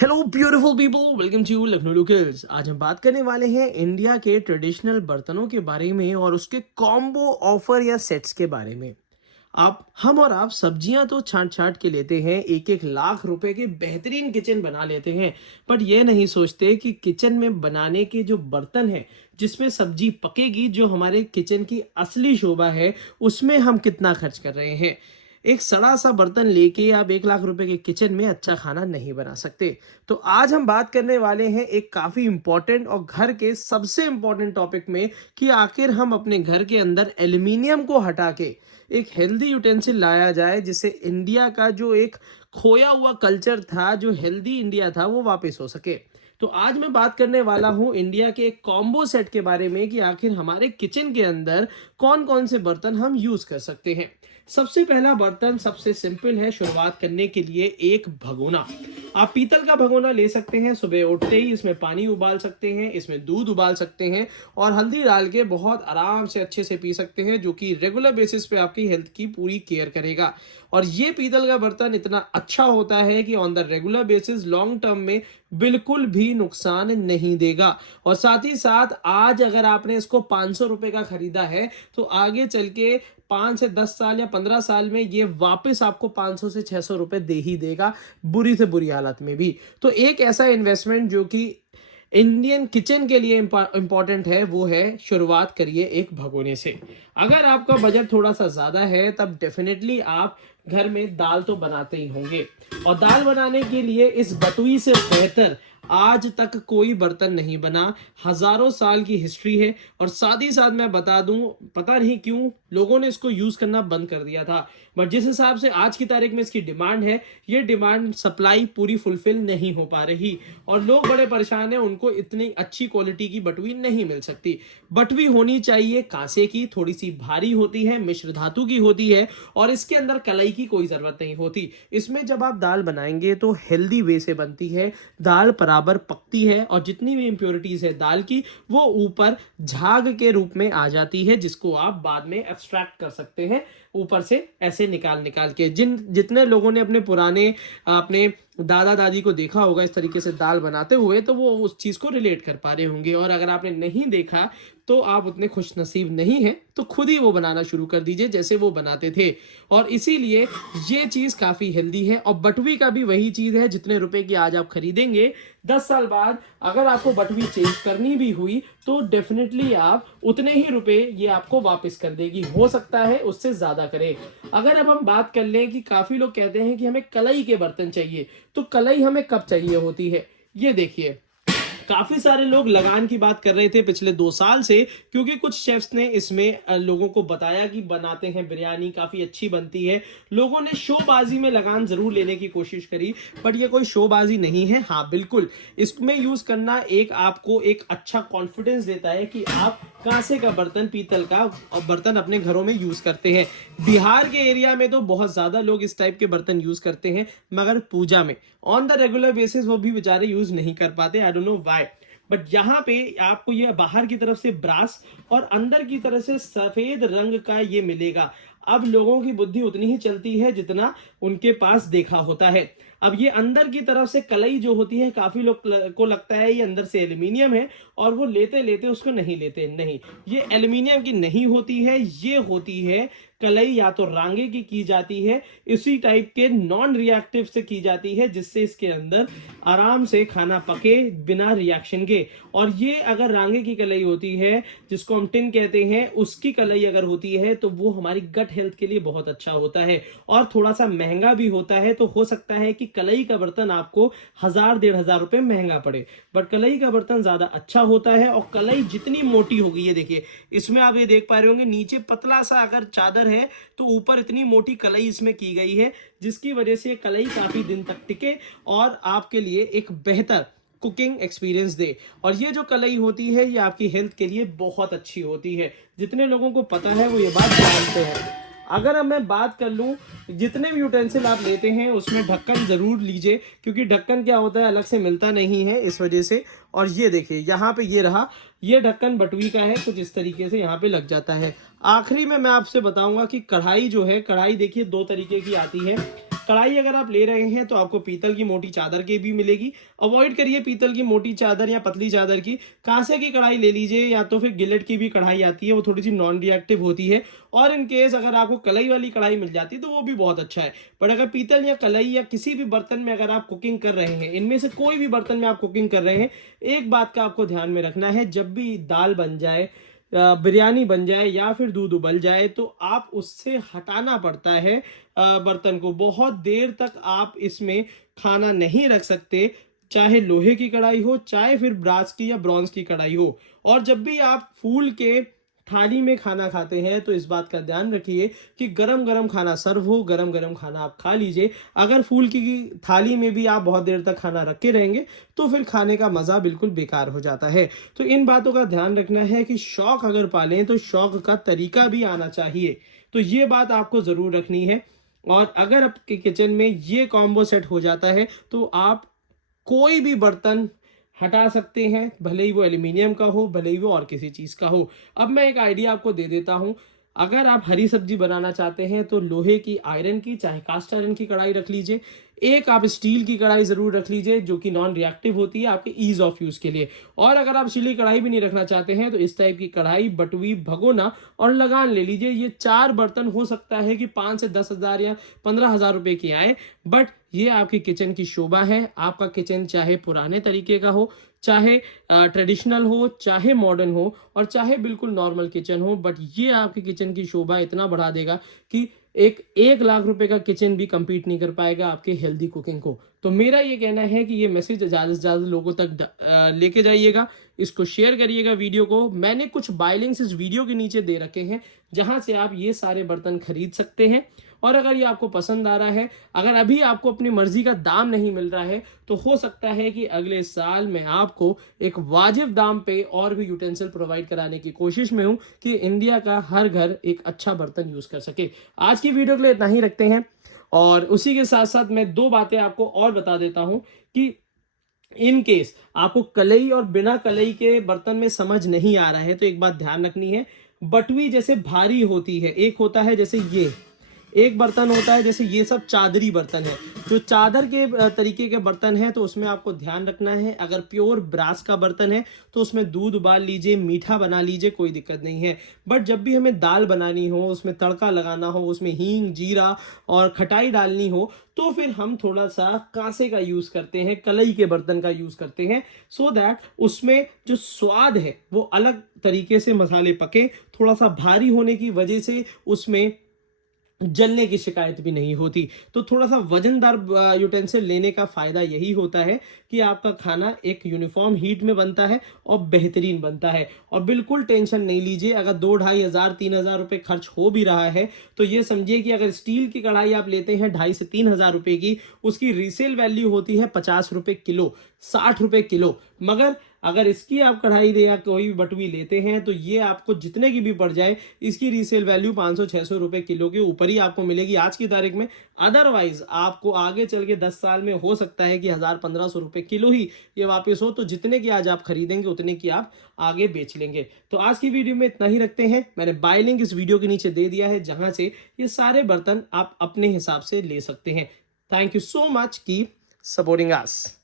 Hello beautiful people, welcome to Lucknow lookers. आज हम बात करने वाले हैं इंडिया के ट्रेडिशनल बर्तनों के बारे में और उसके कॉम्बो ऑफर या सेट्स के बारे में। आप हम और आप सब्जियां तो छांट छांट के लेते हैं, एक एक लाख रुपए के बेहतरीन किचन बना लेते हैं, बट ये नहीं सोचते कि किचन में बनाने के जो बर्तन है जिसमें सब्जी पकेगी, जो हमारे किचन की असली शोभा है, उसमें हम कितना खर्च कर रहे हैं। एक सड़ा सा बर्तन लेके आप 1 लाख रुपए के किचन में अच्छा खाना नहीं बना सकते। तो आज हम बात करने वाले हैं एक काफ़ी इंपॉर्टेंट और घर के सबसे इंपॉर्टेंट टॉपिक में, कि आखिर हम अपने घर के अंदर एल्युमिनियम को हटा के एक हेल्दी यूटेंसिल लाया जाए, जिससे इंडिया का जो एक खोया हुआ कल्चर था, जो हेल्दी इंडिया था, वो वापस हो सके। तो आज मैं बात करने वाला हूं इंडिया के एक कॉम्बो सेट के बारे में, कि आखिर हमारे किचन के अंदर कौन कौन से बर्तन हम यूज कर सकते हैं। सबसे पहला बर्तन सबसे सिंपल है शुरुआत करने के लिए, एक भगोना। आप पीतल का भगोना ले सकते हैं। सुबह उठते ही इसमें पानी उबाल सकते हैं, इसमें दूध उबाल सकते हैं और हल्दी डाल के बहुत आराम से अच्छे से पी सकते हैं, जो कि रेगुलर बेसिस पे आपकी हेल्थ की पूरी केयर करेगा। और ये पीतल का बर्तन इतना अच्छा होता है कि on the regular basis long term में बिल्कुल भी नुकसान नहीं देगा। और साथ ही साथ आज अगर आपने इसको 500 रुपए का खरीदा है, तो आगे चल के 5 से 10 साल या 15 साल में ये वापस आपको 500 से 600 रुपए दे ही देगा, बुरी से बुरी हालत में भी। तो एक ऐसा इन्वेस्टमेंट जो कि इंडियन किचन के लिए इंपॉर्टेंट है, वो है शुरुआत करिए एक भगोने से। अगर आपका बजट थोड़ा सा ज़्यादा है, तब डेफिनेटली आप घर में दाल तो बनाते ही होंगे, और दाल बनाने के लिए इस बटुई से बेहतर आज तक कोई बर्तन नहीं बना। हजारों साल की हिस्ट्री है। और साथ ही साथ मैं बता दूं, पता नहीं क्यों लोगों ने इसको यूज करना बंद कर दिया था, बट जिस हिसाब से आज की तारीख में इसकी डिमांड है, ये डिमांड सप्लाई पूरी फुलफिल नहीं हो पा रही और लोग बड़े परेशान हैं, उनको इतनी अच्छी क्वालिटी की बटुई नहीं मिल सकती। बटुई होनी चाहिए कांसे की, थोड़ी सी भारी होती है, मिश्र धातु की होती है, और इसके अंदर कलाई की कोई जरूरत नहीं होती। इसमें जब आप दाल बनाएंगे तो हेल्दी वे से बनती है, दाल बराबर पकती है, और जितनी भी इंप्योरिटीज है दाल की, वो ऊपर झाग के रूप में आ जाती है, जिसको आप बाद में एक्सट्रैक्ट कर सकते हैं ऊपर से ऐसे निकाल निकाल के। जितने लोगों ने अपने पुराने अपने दादा दादी को देखा होगा इस तरीके से दाल बनाते हुए, तो वो उस चीज को रिलेट कर पा रहे होंगे। और अगर आपने नहीं देखा तो आप उतने खुश नसीब नहीं हैं, तो खुद ही वो बनाना शुरू कर दीजिए जैसे वो बनाते थे। और इसीलिए ये चीज काफी हेल्दी है। और बटवी का भी वही चीज है, जितने रुपए की आज आप खरीदेंगे, 10 साल बाद अगर आपको बटवी चेंज करनी भी हुई, तो डेफिनेटली आप उतने ही रुपए ये आपको वापस कर देगी, हो सकता है उससे ज्यादा करे। अगर अब हम बात कर लें कि काफी लोग कहते हैं कि हमें कलई के बर्तन चाहिए, तो कलई हमें कब चाहिए होती है, ये देखिए। काफी सारे लोग लगान की बात कर रहे थे पिछले 2 साल से, क्योंकि कुछ शेफ्स ने इसमें लोगों को बताया कि बनाते हैं, बिरयानी काफी अच्छी बनती है। लोगों ने शोबाजी में लगान जरूर लेने की कोशिश करी, बट ये कोई शोबाजी नहीं है। हाँ बिल्कुल, इसमें यूज करना एक आपको एक अच्छा कॉन्फिडेंस देता है कि आप कांसे का बर्तन, पीतल का बर्तन अपने घरों में यूज करते हैं। बिहार के एरिया में तो बहुत ज्यादा लोग इस टाइप के बर्तन यूज करते हैं, मगर पूजा में ऑन द रेगुलर बेसिस वो भी बेचारे यूज नहीं कर पाते। I don't know why, but यहाँ पे आपको ये बाहर की तरफ से ब्रास और अंदर की तरफ से सफेद रंग का ये मिलेगा। अब लोगों की बुद्धि उतनी ही चलती है जितना उनके पास देखा होता है। अब ये अंदर की तरफ से कलई जो होती है, काफी लोग को लगता है ये अंदर से एल्यूमिनियम है, और वो लेते लेते उसको नहीं लेते। नहीं, ये एल्यूमिनियम की नहीं होती है, ये होती है कलई या तो रांगे की जाती है, इसी टाइप के नॉन रिएक्टिव से की जाती है, जिससे इसके अंदर आराम से खाना पके बिना रिएक्शन के। और ये अगर रांगे की कलई होती है, जिसको हम टिन कहते हैं, उसकी कलई अगर होती है, तो वो हमारी गट हेल्थ के लिए बहुत अच्छा होता है और थोड़ा सा महंगा भी होता है। तो हो सकता है कि कलई का बर्तन आपको 1000-1500 रुपए महंगा पड़े, बट कलई का बर्तन ज्यादा अच्छा होता है। और कलई जितनी मोटी होगी, ये देखिए, इसमें आप ये देख पा रहे होंगे, नीचे पतला सा अगर चादर है, तो ऊपर इतनी मोटी कलई इसमें की गई है, जिसकी वजह से कलई काफी दिन तक टिके और आपके लिए एक बेहतर कुकिंग एक्सपीरियंस दे। और ये जो कलई होती है, ये आपकी हेल्थ के लिए बहुत अच्छी होती है। जितने लोगों को पता है वो ये बात जानते हैं। अगर अब मैं बात कर लूँ, जितने भी यूटेंसिल आप लेते हैं उसमें ढक्कन जरूर लीजिए, क्योंकि ढक्कन क्या होता है, अलग से मिलता नहीं है इस वजह से। और ये देखिए, यहाँ पे ये रहा, ये ढक्कन बटुई का है, कुछ इस तरीके से यहाँ पे लग जाता है। आखिरी में मैं आपसे बताऊंगा कि कढ़ाई जो है, कढ़ाई देखिए 2 तरीके की आती है। कढ़ाई अगर आप ले रहे हैं तो आपको पीतल की मोटी चादर की भी मिलेगी। अवॉइड करिए पीतल की मोटी चादर या पतली चादर की। कांसे की कढ़ाई ले लीजिए, या तो फिर गिलेट की भी कढ़ाई आती है, वो थोड़ी सी नॉन रिएक्टिव होती है। और इन केस अगर आपको कलई वाली कढ़ाई मिल जाती है तो वो भी बहुत अच्छा है। पर अगर पीतल या कलई या किसी भी बर्तन में अगर आप कुकिंग कर रहे हैं, इनमें से कोई भी बर्तन में आप कुकिंग कर रहे हैं, एक बात का आपको ध्यान में रखना है, जब भी दाल बन जाए, बिरयानी बन जाए या फिर दूध उबल जाए, तो आप उससे हटाना पड़ता है बर्तन को। बहुत देर तक आप इसमें खाना नहीं रख सकते, चाहे लोहे की कढ़ाई हो, चाहे फिर ब्रास की या ब्रॉन्ज की कढ़ाई हो। और जब भी आप फूल के थाली में खाना खाते हैं तो इस बात का ध्यान रखिए कि गरम गरम खाना सर्व हो, गरम गरम खाना आप खा लीजिए। अगर फूल की थाली में भी आप बहुत देर तक खाना रख के रहेंगे तो फिर खाने का मज़ा बिल्कुल बेकार हो जाता है। तो इन बातों का ध्यान रखना है कि शौक अगर पालें तो शौक का तरीका भी आना चाहिए। तो ये बात आपको ज़रूर रखनी है। और अगर आपके किचन में ये कॉम्बो सेट हो जाता है तो आप कोई भी बर्तन हटा सकते हैं, भले ही वो एल्यूमिनियम का हो, भले ही वो और किसी चीज़ का हो। अब मैं एक आइडिया आपको दे देता हूँ। अगर आप हरी सब्जी बनाना चाहते हैं तो लोहे की, आयरन की, चाहे कास्ट आयरन की कढ़ाई रख लीजिए। एक आप स्टील की कढ़ाई ज़रूर रख लीजिए जो कि नॉन रिएक्टिव होती है आपके ईज ऑफ यूज़ के लिए। और अगर आप स्टील की कढ़ाई भी नहीं रखना चाहते हैं तो इस टाइप की कढ़ाई, बटुई, भगोना और लगान ले लीजिए। ये 4 बर्तन हो सकता है कि 5 से 10,000 या 15,000 रुपए की आए, बट ये आपकी किचन की शोभा है। आपका किचन चाहे पुराने तरीके का हो, चाहे ट्रेडिशनल हो, चाहे मॉडर्न हो, और चाहे बिल्कुल नॉर्मल किचन हो, बट ये आपकी किचन की शोभा इतना बढ़ा देगा कि एक 1 लाख रुपए का किचन भी compete नहीं कर पाएगा आपके हेल्दी कुकिंग को। तो मेरा ये कहना है कि ये मैसेज ज़्यादा से ज़्यादा लोगों तक लेके जाइएगा, इसको शेयर करिएगा वीडियो को। मैंने कुछ बाय लिंक्स इस वीडियो के नीचे दे रखे हैं जहां से आप ये सारे बर्तन खरीद सकते हैं। और अगर ये आपको पसंद आ रहा है, अगर अभी आपको अपनी मर्जी का दाम नहीं मिल रहा है, तो हो सकता है कि अगले साल मैं आपको एक वाजिब दाम पे और भी यूटेंसिल प्रोवाइड कराने की कोशिश में हूं कि इंडिया का हर घर एक अच्छा बर्तन यूज कर सके। आज की वीडियो के लिए इतना ही रखते हैं। और उसी के साथ साथ मैं 2 बातें आपको और बता देता हूं कि इन केस आपको कलई और बिना कलई के बर्तन में समझ नहीं आ रहा है तो एक बात ध्यान रखनी है। बटुई जैसे भारी होती है, एक होता है जैसे ये एक बर्तन होता है, जैसे ये सब चादरी बर्तन है। जो चादर के तरीके के बर्तन है तो उसमें आपको ध्यान रखना है। अगर प्योर ब्रास का बर्तन है तो उसमें दूध उबाल लीजिए, मीठा बना लीजिए, कोई दिक्कत नहीं है। बट जब भी हमें दाल बनानी हो, उसमें तड़का लगाना हो, उसमें हींग, जीरा और खटाई डालनी हो, तो फिर हम थोड़ा सा कांसे का यूज करते हैं, कलई के बर्तन का यूज करते हैं, सो दैट उसमें जो स्वाद है वो अलग तरीके से मसाले पके। थोड़ा सा भारी होने की वजह से उसमें जलने की शिकायत भी नहीं होती। तो थोड़ा सा वजनदार यूटेंसिल लेने का फायदा यही होता है कि आपका खाना एक यूनिफॉर्म हीट में बनता है और बेहतरीन बनता है। और बिल्कुल टेंशन नहीं लीजिए, अगर 2-2,500-3,000 रुपए खर्च हो भी रहा है तो ये समझिए कि अगर स्टील की कढ़ाई आप लेते हैं 2,500 से 3,000 रुपए की, उसकी रीसेल वैल्यू होती है 50 रुपए किलो, 60 रुपए किलो। मगर अगर इसकी आप कढ़ाई या कोई भी बटुई लेते हैं तो ये आपको जितने की भी पड़ जाए, इसकी रीसेल वैल्यू 500-600 रुपए किलो के ऊपर ही आपको मिलेगी आज की तारीख में। अदरवाइज आपको आगे चल के 10 साल में हो सकता है कि 1,000-1,500 रुपए किलो ही ये वापस हो। तो जितने की आज आप खरीदेंगे उतने की आप आगे बेच लेंगे। तो आज की वीडियो में इतना ही रखते हैं। मैंने बाय लिंक इस वीडियो के नीचे दे दिया है जहां से ये सारे बर्तन आप अपने हिसाब से ले सकते हैं। Thank you so much, keep supporting us.